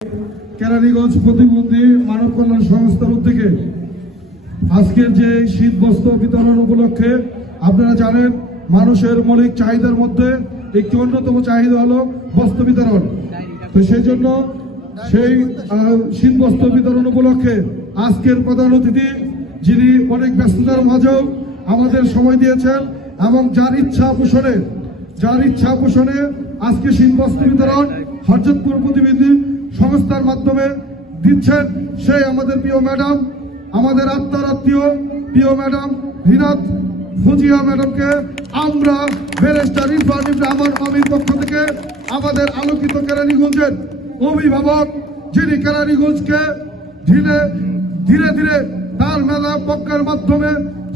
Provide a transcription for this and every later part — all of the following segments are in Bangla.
কেরানীগঞ্জ প্রতিবন্ধী মানব কল্যাণ সংস্থার উদ্যোগে আজকের যে শীত বস্ত্র বিতরণ উপলক্ষে আপনারা জানেন মানুষের মৌলিক চাহিদার মধ্যে একটি অন্যতম চাহিদা হলো বস্ত্র বিতরণ। তো সেই জন্য সেই শীত বস্ত্র বিতরণ উপলক্ষে আজকের প্রধান অতিথি যিনি অনেক ব্যস্ততার মাঝেও আমাদের সময় দিয়েছেন এবং যার ইচ্ছা পোষণে আজকে শীত বস্ত্র বিতরণ হরজতপুর প্রতিনিধি সংস্থার মাধ্যমে দিচ্ছেন সেই আমাদের প্রিয় ম্যাডাম, আমাদের আত্মার আত্মীয় প্রিয় ম্যাডাম রিনাত ফুজিয়া ম্যাডামকে আমরা ব্যারিস্টার ইরফান ইবনে আমার মামির পক্ষ থেকে আমাদের আলোকিত কেরানীগঞ্জের অভিভাবক, যিনি কেরানীগঞ্জকে ধীরে ধীরে তার মেধা পক্ষের মাধ্যমে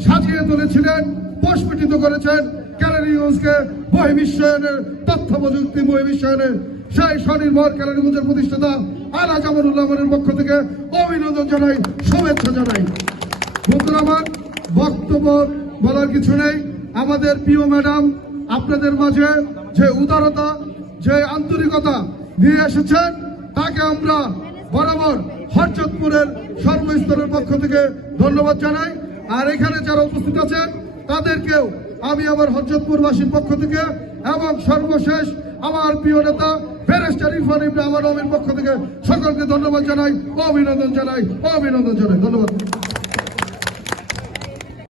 সাজিয়ে তুলেছিলেন, প্রস্ফুটিত করেছেন কেরানীগঞ্জকে বহির্বিশ্বায়নের তথ্য প্রযুক্তি বহির্বিশ্বায়নে সেই স্বনির্ভর কেরানীগঞ্জের প্রতিষ্ঠাতা আলা জামানুল্লাহর পক্ষ থেকে অভিনন্দন জানাই, শুভেচ্ছা জানাই। বন্ধুরা আমার বক্তব্য বলার কিছু নেই। আমাদের প্রিয় ম্যাডাম আপনাদের মাঝে যে উদারতা যে আন্তরিকতা নিয়ে এসেছেন তাকে আমরা বরাবর হরজতপুরের সর্বস্তরের পক্ষ থেকে ধন্যবাদ জানাই। আর এখানে যারা উপস্থিত আছেন তাদেরকেও আমি আমার হরজতপুরবাসীর পক্ষ থেকে এবং সর্বশেষ আমার প্রিয় নেতা ব্যারিস্টার ইরফান ইবনে আমার মামির পক্ষ থেকে সকলকে ধন্যবাদ জানাই, অভিনন্দন জানাই। ধন্যবাদ।